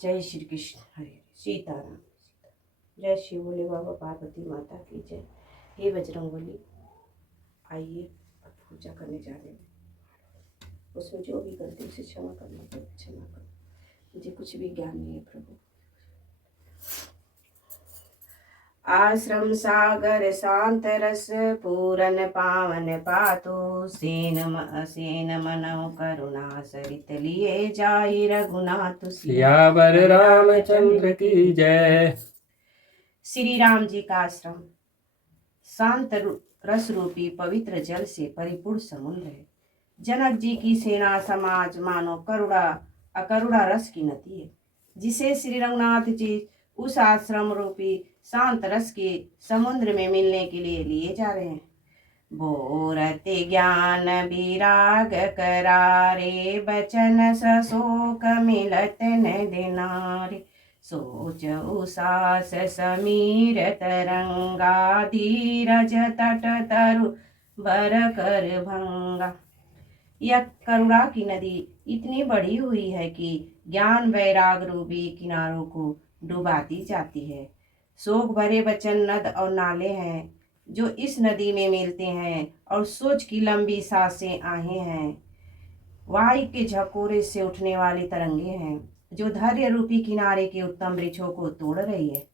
जय श्री कृष्ण। हरे सीताराम। जय श्री भोले बाबा पार्वती माता की जय। हे बजरंगबली, आइए अब पूजा करने जा रहे हैं। उसमें जो भी गलती उसे क्षमा करना, प्रभु क्षमा करो। मुझे कुछ भी ज्ञान नहीं है प्रभु। आश्रम सागर शांत रस पूरन पावन पातु सेन मनो करुणा सरित लिए जाई रघुनाथ सियावर रामचंद्र की जय। श्री राम जी का आश्रम शांत रस रूपी पवित्र जल से परिपूर्ण समुद्र है। जनक जी की सेना समाज मानो अकरुणा रस की नदी है, जिसे श्री रघुनाथ जी उस आश्रम रूपी शांत रस के समुद्र में मिलने के लिए लिए जा रहे हैं। बोरते ज्ञान विराग करारे बचन सशोक मिलत न दिनारे सोच उसास समीर तरंगा धीरज तट तरु बर कर भंगा। यह करुणा की नदी इतनी बड़ी हुई है कि ज्ञान वैराग रूपी किनारों को डुबाती जाती है। शोक भरे वचन नद और नाले हैं जो इस नदी में मिलते हैं, और सोच की लंबी सांसें आहें हैं। वायु के झकोरे से उठने वाली तरंगे हैं जो धैर्य रूपी किनारे के उत्तम वृक्षों को तोड़ रही है।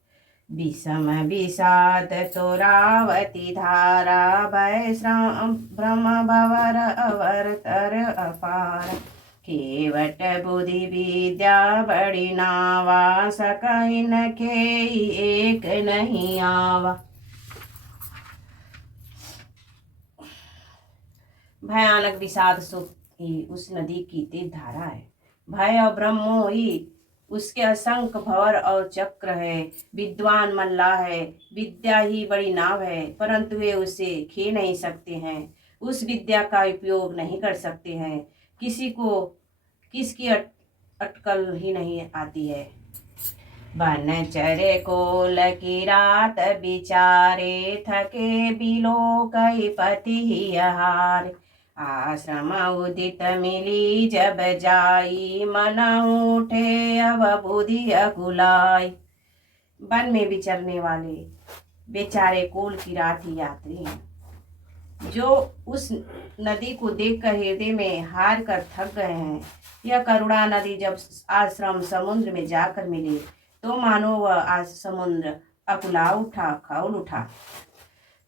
विषम विषाद तोरावती धारा भय श्रम ब्रह्म भवर अवर तर अपार केवट बुद्धि विद्या बड़ी नावा सकहिन खेई एक नहीं आवा। भयानक विषाद सुख ही उस नदी की तेज धारा है। भय और ब्रह्मो ही उसके असंख्य भंवर और चक्र है। विद्वान मल्लाह है, विद्या ही बड़ी नाव है, परंतु वे उसे खे नहीं सकते हैं, उस विद्या का उपयोग नहीं कर सकते हैं। किसी को किसकी अटकल ही नहीं आती है। बन चरे कोल की रात बिचारे थके बिलो कई पति हारे आश्रम उदित मिली जब जाई मन उठे अब बुद्धि अकुलाई। वन में विचरने वाले बेचारे कोल की रात ही यात्री हैं, जो उस नदी को देखकर हृदय में हार कर थक गए हैं। यह करुणा नदी जब आश्रम समुद्र में जाकर मिली तो मानो वह आज समुद्र अकुला उठा, खौल उठा।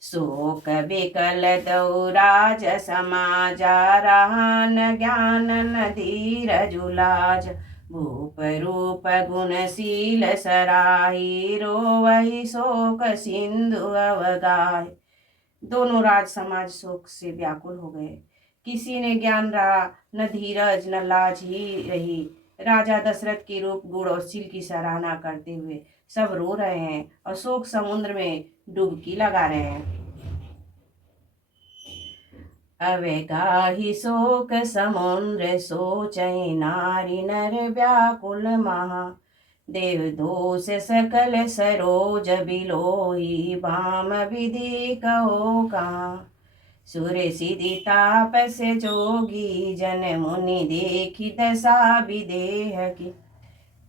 शोक बिकल दौराज समाजा रहान ज्ञान नदीर जुलाज भूप रूप गुणशील सराही रोवही शोक सिंधु अवगाह। दोनों राज समाज शोक से व्याकुल हो गए। किसी ने ज्ञान रहा न धीरज न लाज ही रही। राजा दशरथ के रूप गुण और शील की सराहना करते हुए सब रो रहे हैं और शोक समुद्र में डुबकी लगा रहे हैं। अवेगाही शोक समुद्र सोचहि नारी नर व्याकुल महा देव दोष सकल सरोज बिलोही भाम विधि कहो कहाँ। सुर सिद्धि तापस जोगी जन मुनि देखी दशा विदेह की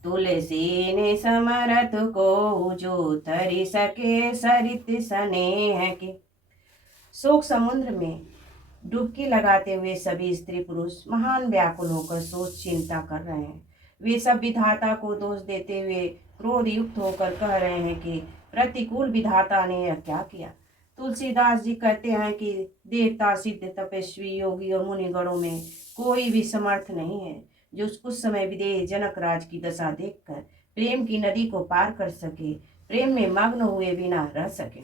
तुलसी ने समरथ को जो तरी सके सरित स्नेह की। शोक समुद्र में डुबकी लगाते हुए सभी स्त्री पुरुष महान व्याकुल होकर सोच चिंता कर रहे हैं। वे सब विधाता को दोष देते हुए क्रोध युक्त होकर कह रहे हैं कि प्रतिकूल विधाता ने यह क्या किया। तुलसीदास जी कहते हैं कि देवता सिद्ध तपस्वी योगी और मुनिगणों में कोई भी समर्थ नहीं है जो कुछ समय विदेह जनक राज की दशा देखकर प्रेम की नदी को पार कर सके, प्रेम में मग्न हुए बिना रह सके।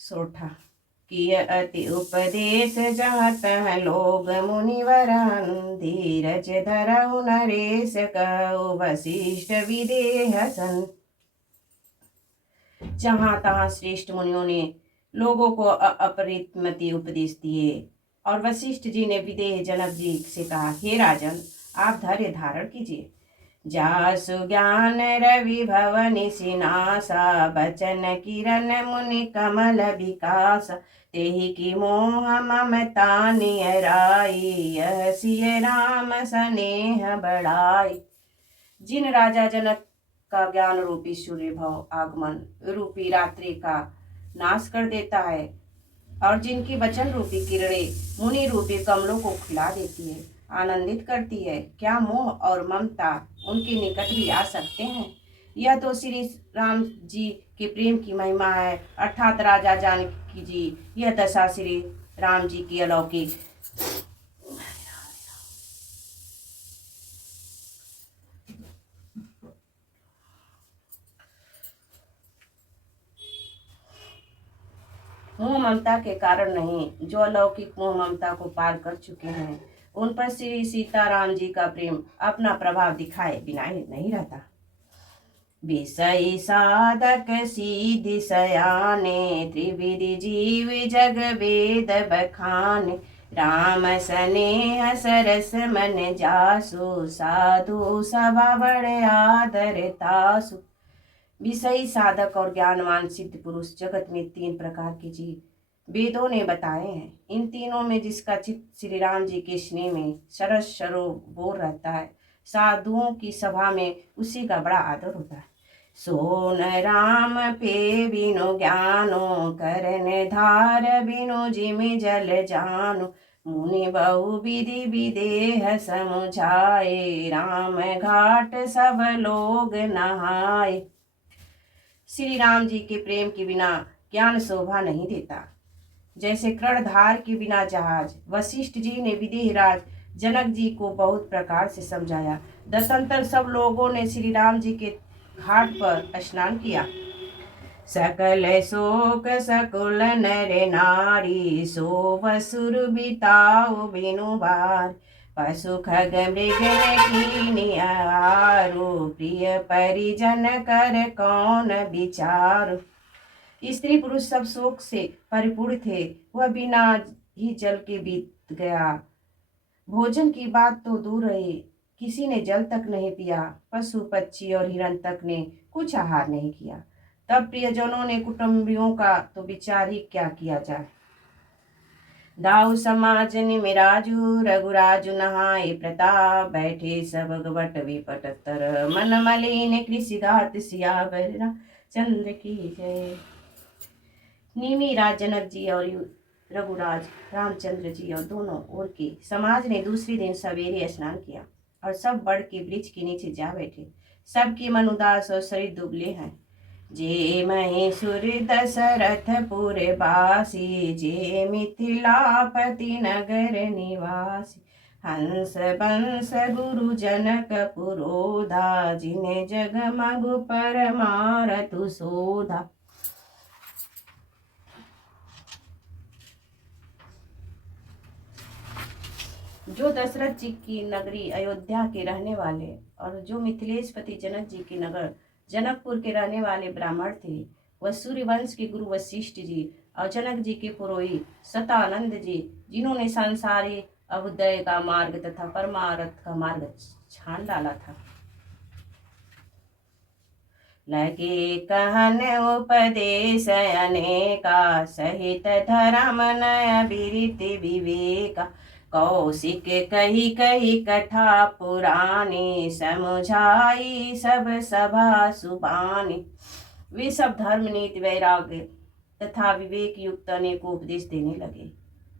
सोठा किय अति उपदेश जहत लोग मुनिवरन धीरज धरहु नरेश कहु वशिष्ठ विदेह सन। जहाँ तहाँ श्रेष्ठ मुनियों ने लोगों को अपरिमति उपदेश दिए और वशिष्ठ जी ने विदेह जनक जी से कहा, हे राजन, आप धैर्य धारण कीजिए। जासु ज्ञान रवि भवनि सिनासा बचन किरण मुनि कमल विकास तेहि की मोह ममता नियराई यह सिय राम स्नेह बढ़ाई। जिन राजा जनक का ज्ञान रूपी सूर्य भव आगमन रूपी रात्रि का नाश कर देता है और जिनकी वचन रूपी किरणें मुनि रूपी कमलों को खिला देती है, आनंदित करती है, क्या मोह और ममता उनके निकट भी आ सकते हैं? यह तो श्री राम जी के प्रेम की महिमा है, अर्थात राजा जानकी जी यह दशा श्री राम जी की अलौकिक मोह ममता के कारण नहीं, जो अलौकिक मोह ममता को पार कर चुके हैं उन पर श्री सीताराम जी का प्रेम अपना प्रभाव दिखाए बिना ही नहीं रहता। विषयी साधक सीधि सयाने त्रिविधि जीव जग वेद बखाने राम स्नेह सरस मन जासु साधु सभा बड़े आदर तासु। विषयी साधक और ज्ञानवान सिद्ध पुरुष जगत में 3 प्रकार के जीव वेदों ने बताए हैं। इन तीनों में जिसका चित्त श्री राम जी के स्नेह में सरस सरोबोर रहता है, साधुओं की सभा में उसी का बड़ा आदर होता है। सोन राम पे बिनु ज्ञानो करन धार बिनु जिमि जल जानु मुनि बहु विधि विदेह समुझाए राम घाट सब लोग नहाए। श्री राम जी के प्रेम के बिना ज्ञान शोभा नहीं देता। जैसे कर्णधार के बिना जहाज। वशिष्ठ जी ने विदेहराज जनक जी को बहुत प्रकार से समझाया। दशंतर सब लोगों ने श्री राम जी के घाट पर स्नान किया। सकल शोक सकुल नर नारी सो वसुर बिताओ बिनु बार पशु खग मृग कीनियारो प्रिय परिजन कर कौन विचार। स्त्री पुरुष सब शोक से परिपूर्ण थे, वह बिना ही जल के बीत गया। भोजन की बात तो दूर रही, किसी ने जल तक नहीं पिया। पशु पक्षी और हिरण तक ने कुछ आहार नहीं किया। तब प्रियजनों ने कुटुंबियों का तो विचार ही क्या किया जाए। दाऊ समाज निमिराजू रघुराजु नहाए प्रताप बैठे सब गवट विपट तर मन मलिन कृषि घात सियावर चंद्र की जय। निमिराज जनक जी और रघुराज रामचंद्र जी और दोनों ओर के समाज ने दूसरे दिन सवेरे स्नान किया और सब बड़ के वृक्ष के नीचे जा बैठे। सबके मन उदास और शरीर दुबले हैं। जे महेश्वर दशरथ पुर बासी जे मिथिलापति नगर निवासी हंस बंस गुरु जनक पुरोधा जिन्हें जगमगु परमारतु शोधा। जो दशरथ जी की नगरी अयोध्या के रहने वाले और जो मिथिलेशपति जनक जी की नगर जनकपुर के रहने वाले ब्राह्मण थे, वह सूर्यवंश के गुरु वशिष्ठ जी और जनक जी के पुरोहित सतानंद जी, जिन्होंने संसारी अभ्युदय का मार्ग तथा परमार्थ का मार्ग छान डाला था। लगे कहन उपदेश अनेका सहित धर्म नय विरिति विवेका कौशिक कही कही कथा पुरानी समझाई सब सभा सुबानी। वे सब धर्म नीति वैराग्य तथा विवेक युक्त अनेक उपदेश देने लगे।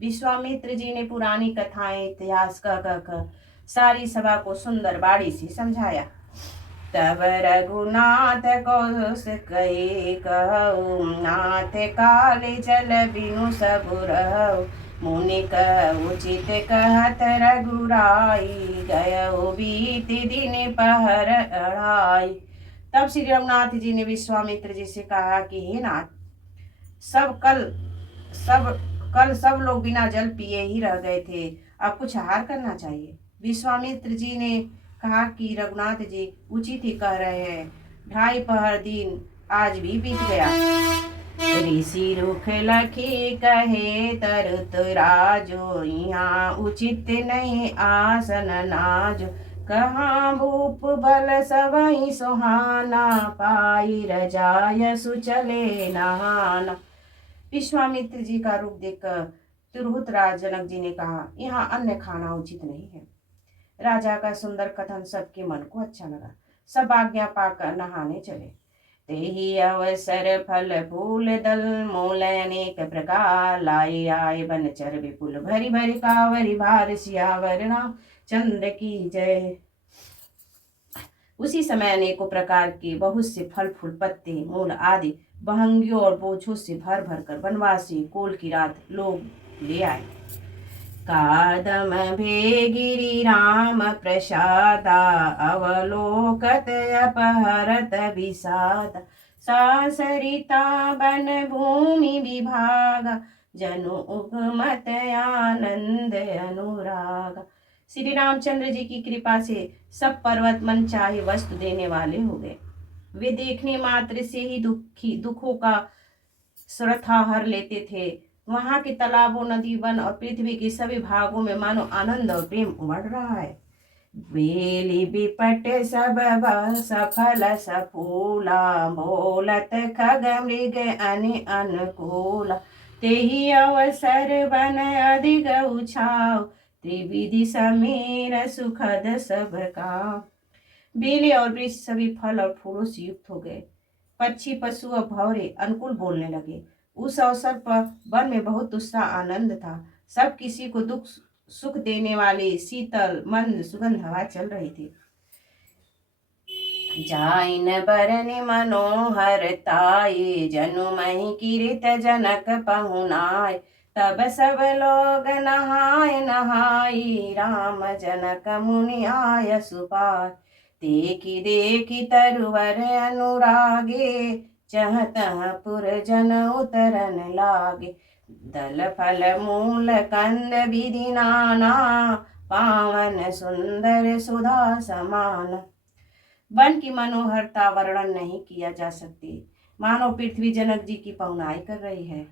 विश्वामित्र जी ने पुरानी कथाएं इतिहास कह सारी सभा को सुंदर बाड़ी से समझाया। तब रघुनाथ कौश कहे कहु नाथ काले जल बिनु सब रहु मुनि कह उचित कहत रघुराई गयो बीत दिन पहर अढ़ाई। तब श्री रघुनाथ जी ने विश्वामित्र जी से कहा कि हे नाथ, कल सब लोग बिना जल पिए ही रह गए थे, अब कुछ आहार करना चाहिए। विश्वामित्र जी ने कहा कि रघुनाथ जी उचित ही कह रहे हैं, 2.5 पहर दिन आज भी बीत गया। ऋषि रुख लखी कहे तरुत राजो यहाँ उचित नहीं आसन नाजो कहाँ भूप बल सवई सुहाना पाई रजाय सुचले नहाना। विश्वामित्र जी का रूप देखकर तिरहुत राज जनक जी ने कहा, यहाँ अन्न खाना उचित नहीं है। राजा का सुंदर कथन सबके मन को अच्छा लगा। सब आज्ञा पाकर नहाने चले। तेहि अवसर फल फूल दल मूल अनेक प्रकार लाई आए बनचर विपुल भरी भरी कावरी भार सियावर राम चंद्र की जय। उसी समय अनेकों प्रकार के बहुत से फल फूल पत्ते मूल आदि बहंगियों और बोझों से भर भर कर बनवासी कोल की रात लोग ले आए। कादम भे गिरि राम प्रसादा अवलोकत अपहरत विषाद सासरिता बन भूमि विभागा जनु उगमत आनंद अनुराग। श्री रामचंद्र जी की कृपा से सब पर्वत मन चाहे वस्तु देने वाले हो गए। वे देखने मात्र से ही दुखों का श्रद्धा हर लेते थे। वहां के तालाबों, नदी, वन और पृथ्वी के सभी भागों में मानो आनंद और प्रेम उमड़ रहा है। बेली बिपट सब सफल सफूला बोलत खग मृग अनुकूला तेहि अवसर बन अधिक उछाव त्रिविधि समीर सुखद सबका। बेले और वृक्ष सभी फल और फूलों से युक्त हो गए। पक्षी, पशु और भंवरे अनुकूल बोलने लगे। उस अवसर पर वन में बहुत उत्साह आनंद था। सब किसी को दुख सुख देने वाली शीतल मंद सुगंध हवा चल रही थी। जाइन बरनि मनोहर ताये जनु मही किरित जनक पहुनाय तब सब लोग नहाय नहाई राम जनक मुनि आय सुपाय। देखी देखी तरुवर अनुरागे चहतः पुर जन उतरन लागे। दल फल मूल कंद विधि नाना पावन सुंदर सुधा समान। वन की मनोहरता वर्णन नहीं किया जा सकती। मानो पृथ्वी जनक जी की पहुनाई कर रही है।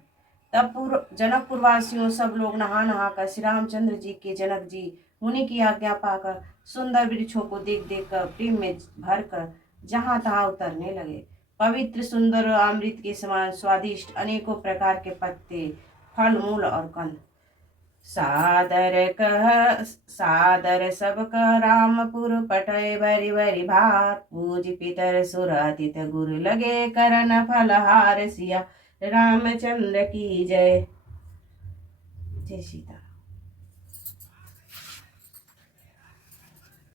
तब जनकपुर वासियों सब लोग नहा नहा कर श्री रामचंद्र जी के जनक जी मुनि की आज्ञा पाकर सुंदर वृक्षों को देख देख कर प्रेम में भरकर जहां तहां उतरने लगे। पवित्र सुंदर और अमृत के समान स्वादिष्ट अनेकों प्रकार के पत्ते, फल, मूल और कंद सादर सब कह रामपुर पटय बरि बरि भार पूज पितर सुर अतिथ गुरु लगे करन फलहार सिया रामचंद्र की जय। जय सीता।